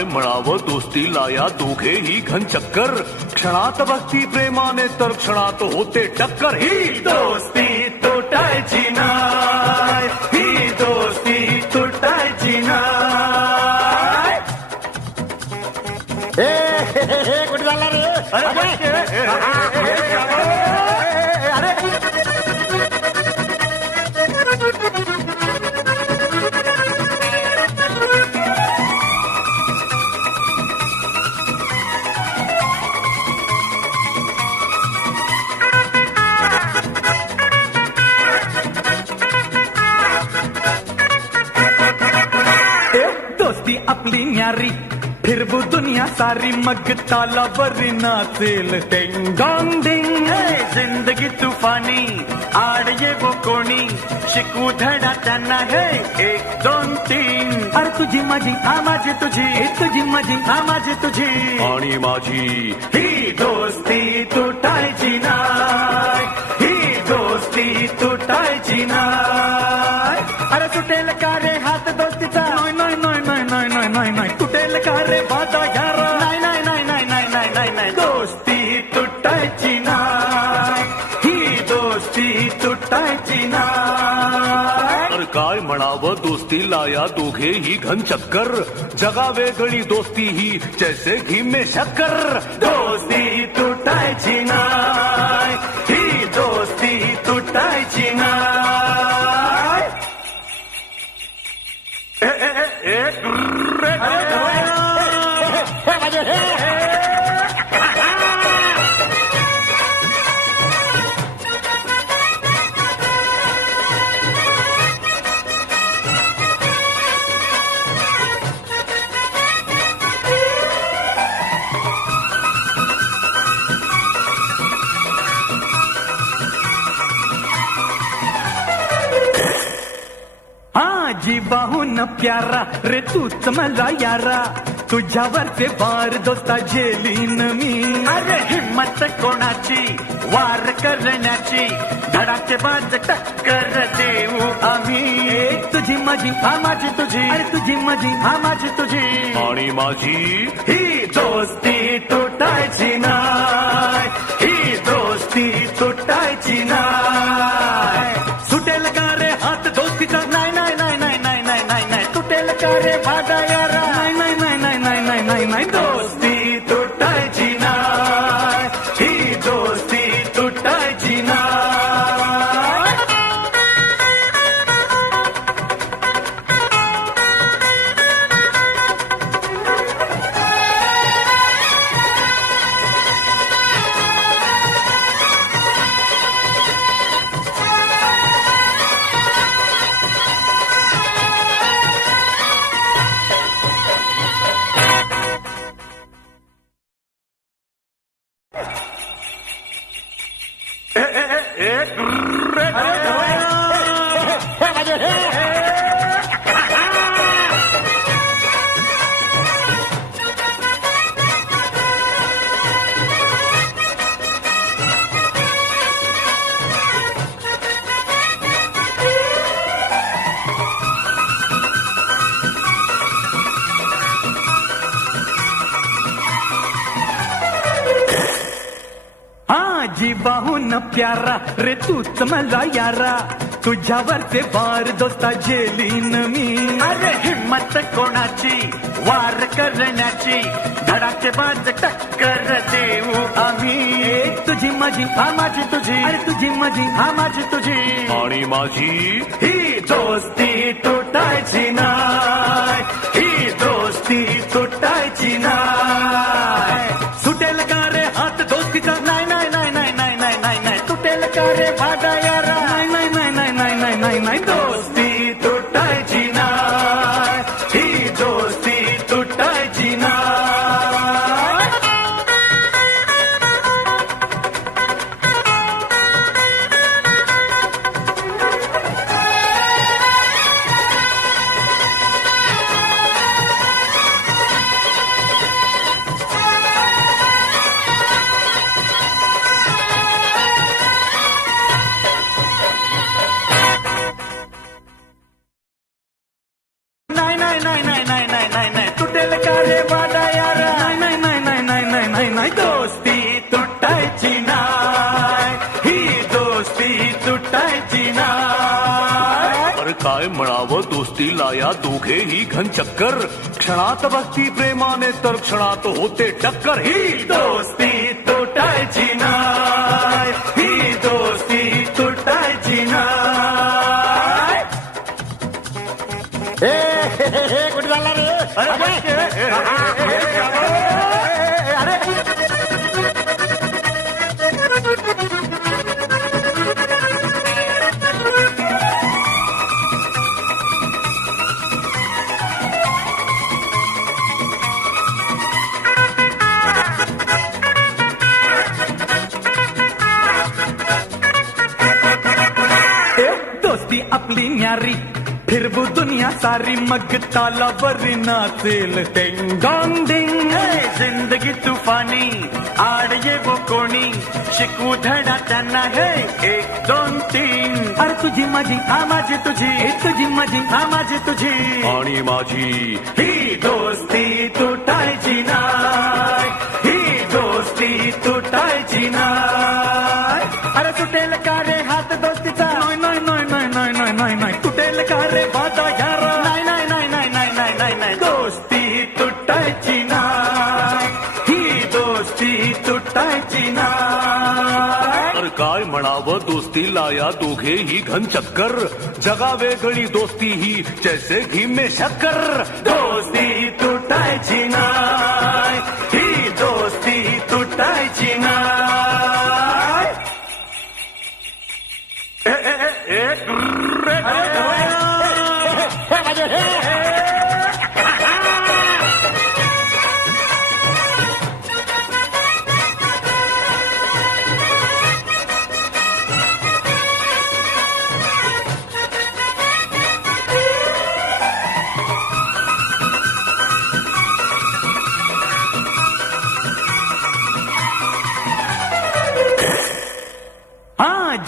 काय म्हणावं दोस्तीला या दोघेही घन चक्कर. क्षणात भक्ती प्रेमाने तर क्षणात होते टक्कर. ही दोस्ती तुटायची नाय, ही दोस्ती तुटायची नाय. कुठे झाला रे? दोस्ती आपली न्यारी फिरवू दुनिया सारी मग तालावरी नाचेल टेंग डॉंग डिंग. जिंदगी तुफानी आड ये वो कोणी शिकू धडा त्यांना हे 1 2 3. अरे तुझी माझी हा माझी तुझी, तुझी माझी हा माझी तुझी आणि माझी. ही दोस्ती तुटायची नाय, ही दोस्ती तुटायची नाय. अरे तुटेल का रे हात दोस्तीचा? नाही नाही नाही नाही नाही नाही नाही. तुटेल का रे बाता यारा? नाही नाही नाही नाही नाही नाही नाही नाही. दोस्ती तुटायची नाय, ही दोस्ती तुटायची नाय. तर काय म्हणावं दोस्तीला या दोघेही घन चक्कर. जगा वेगळी दोस्ती ही जैसे घी में शक्कर. दोस्ती तुटायची नाय, ही दोस्ती तुटायची नाय. जीवाहून प्यारा रे तूच मला यारा. तुझ्यावरचे वार दोस्ता झेलीन मी. अरे हिम्मत कोणाची वार करण्याची, धडाके बाज टक्कर देऊ आम्ही. तुझी माझी हा माझी तुझी, अरे तुझी माझी हा माझी तुझी आणि माझी. ही दोस्ती तुटायची नाय, ही दोस्ती तुटायची नाय. सुटेल का रे हात दोस्तीचा? नाही नाही नाही नाही नाही नाही नाही नाही. तुटेल का रे भागा यारा? नाही नाही नाही नाही नाही नाही नाही नाही. दोस्ती तुटायची नाय, ही दोस्ती तुटायची नाय. जीवाहून प्यारा रे तूच मला यारा. तुझ्यावरचे वार दोस्ता झेलीन मी. अरे हिम्मत कोणाची वार करण्याची, धडाके बाज टक्कर देऊ आम्ही. तुझी माझी हा माझी तुझी, अरे तुझी माझी हा माझी तुझी आणि माझी. ही दोस्ती तुटायची नाय, ही दोस्ती तुटायची नाय. सुटेल का रे हात दोस्तीचा? नाही नाही नाही नाही नाही नाही नाही नाही. तुटेल का रे भागा यारा? नाही नाही नाही नाही नाही नाही नाही नाही. दोस्ती तुटायची नाय, ही दोस्ती तुटायची नाय. लाया दोघेही घन चक्कर. क्षणात भक्ती प्रेमाने तर क्षणात होते टक्कर. ही दोस्ती तुटायची नाय, ही दोस्ती तुटायची नाय. कुठे चालला रे? दोस्ती आपली न्यारी फिरवू दुनिया सारी. मग तालावर नाचेल टिंग डॉंग डिंग. जिंदगी तुफानी आड ये वो कोणी शिकू धडा त्यांना. हे 1 2 3. अरे तुझी माझी हा माझी तुझी, तुझी माझी हा माझी तुझी आणि माझी. ही दोस्ती तुटायची नाय, ही दोस्ती तुटायची नाय. अरे तुटेल का रे हात दोस्तीचा? नाही नाही नाही नाही नाही नाही नाही. तुटेल का रे बाजा यारा? नाही नाही नाही नाही नाही नाही नाही नाही. दोस्ती तुटायची नाय, ही दोस्ती तुटायची नाय. तर काय म्हणावं दोस्तीला या दोघेही घन चक्कर. जगा वेगळी दोस्ती ही जैसे घी में शक्कर. दोस्ती तुटायची नाय, ही दोस्ती तुटायची नाय.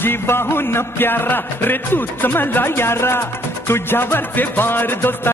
जीवाहून प्यारा रे तूच मला यारा. तुझ्यावरचे वार दोस्ता